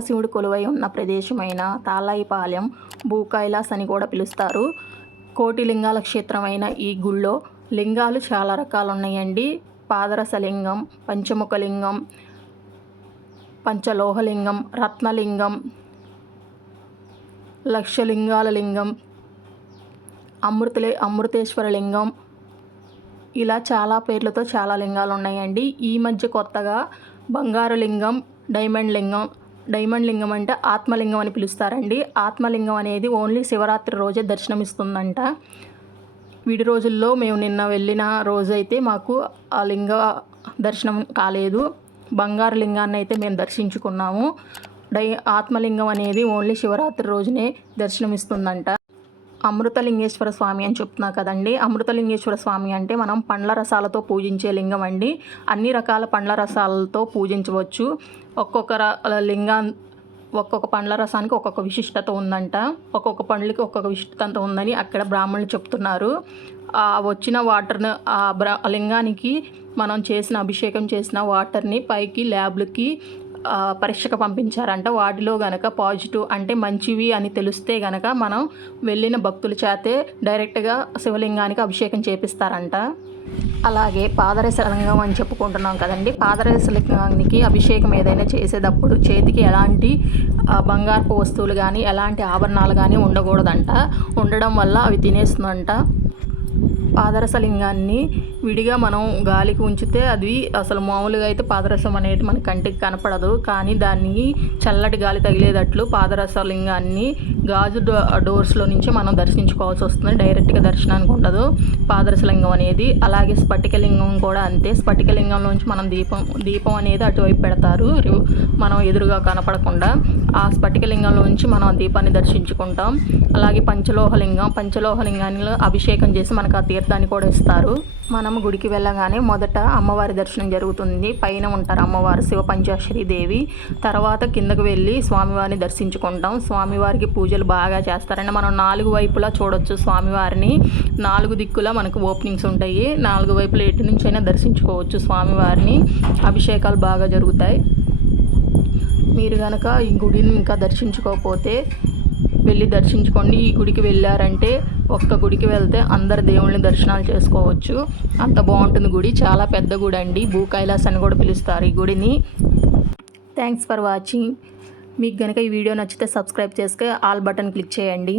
శివుడు కొలువై ఉన్న ప్రదేశమైన తాళాయిపాలెం భూకైలాస్ అని కూడా పిలుస్తారు. కోటి లింగాల క్షేత్రమైన ఈ గుళ్ళో లింగాలు చాలా రకాలు ఉన్నాయండి పాదరసలింగం పంచముఖలింగం పంచముఖ లింగం పంచలోహలింగం రత్నలింగం లక్షలింగాల లింగం అమృతలే అమృతేశ్వర లింగం ఇలా చాలా పేర్లతో చాలా లింగాలు ఉన్నాయండి ఈ మధ్య కొత్తగా బంగారు లింగం డైమండ్ లింగం డైమండ్ లింగం అంటే ఆత్మలింగం అని పిలుస్తారండి. ఆత్మలింగం అనేది ఓన్లీ శివరాత్రి రోజే దర్శనమిస్తుందంట. విడి రోజుల్లో మేము నిన్న వెళ్ళిన రోజైతే మాకు ఆ లింగ దర్శనం కాలేదు. బంగారు లింగాన్ని అయితే మేము దర్శించుకున్నాము. డై ఆత్మలింగం అనేది ఓన్లీ శివరాత్రి రోజునే దర్శనమిస్తుందంట. అమృతలింగేశ్వర స్వామి అని చెప్తున్నా కదండి. అమృతలింగేశ్వర స్వామి అంటే మనం పండ్ల రసాలతో పూజించే లింగం అండి. అన్ని రకాల పండ్ల రసాలతో పూజించవచ్చు. ఒక్కొక్క ర- లింగా ఒక్కొక్క పండ్ల రసానికి ఒక్కొక్క విశిష్టత ఉందంట. ఒక్కొక్క పండ్లకి ఒక్కొక్క విశిష్టత ఉందని అక్కడ బ్రాహ్మణులు చెప్తున్నారు. ఆ వచ్చిన వాటర్ను ఆ బ్రా లింగానికి మనం చేసిన అభిషేకం చేసిన వాటర్ని పైకి ల్యాబ్లకి పరీక్షకు పంపించారంట. వాటిలో గనక పాజిటివ్ అంటే మంచివి అని తెలిస్తే గనక మనం వెళ్ళిన భక్తుల చేతే డైరెక్ట్గా శివలింగానికి అభిషేకం చేపిస్తారంట. అలాగే పాదరస లింగం అని చెప్పుకుంటున్నాం కదండి. పాదరస లింగానికి అభిషేకం ఏదైనా చేసేటప్పుడు చేతికి ఎలాంటి బంగారపు వస్తువులు కానీ ఎలాంటి ఆభరణాలు కానీ ఉండకూడదంట. ఉండడం వల్ల అవి తినేస్తుందంట. పాదరస లింగాన్ని విడిగా మనం గాలికి ఉంచితే అది అసలు మామూలుగా అయితే పాదరసం అనేది మన కంటికి కనపడదు. కానీ దాన్ని చల్లటి గాలి తగిలేటట్లు పాదరస లింగాన్ని గాజు డో డోర్స్లో నుంచి మనం దర్శించుకోవాల్సి వస్తుంది. డైరెక్ట్గా దర్శనానికి ఉండదు. పాదరసలింగం అనేది అలాగే స్ఫటికలింగం కూడా అంతే. స్ఫటిక నుంచి మనం దీపం దీపం అనేది అటువైపు పెడతారు. మనం ఎదురుగా కనపడకుండా ఆ స్ఫటిక లింగంలోంచి మనం దీపాన్ని దర్శించుకుంటాం. అలాగే పంచలోహలింగం పంచలోహలింగాన్ని అభిషేకం చేసి మనకు ఆ తీర్థాన్ని కూడా ఇస్తారు. మనం గుడికి వెళ్ళగానే మొదట అమ్మవారి దర్శనం జరుగుతుంది. పైన ఉంటారు అమ్మవారు శివ పంచాక్షరి దేవి. తర్వాత కిందకు వెళ్ళి స్వామివారిని దర్శించుకుంటాం. స్వామివారికి పూజలు బాగా చేస్తారండి. మనం నాలుగు వైపులా చూడొచ్చు స్వామివారిని. నాలుగు దిక్కులా మనకు ఓపెనింగ్స్ ఉంటాయి. నాలుగు వైపులా ఎటు నుంచి అయినా దర్శించుకోవచ్చు స్వామివారిని. అభిషేకాలు బాగా జరుగుతాయి. మీరు కనుక ఈ గుడిని ఇంకా దర్శించుకోకపోతే వెళ్ళి దర్శించుకోండి ఈ గుడికి వెళ్ళారంటే ఒక్క గుడికి వెళ్తే అందరు దేవుళ్ళని దర్శనాలు చేసుకోవచ్చు. అంత బాగుంటుంది గుడి. చాలా పెద్ద గుడి అండి. భూ కైలాస్ అని కూడా పిలుస్తారు ఈ గుడిని. థ్యాంక్స్ ఫర్ వాచింగ్ మీకు కనుక ఈ వీడియో నచ్చితే సబ్స్క్రైబ్ చేస్తే ఆల్ బటన్ క్లిక్ చేయండి.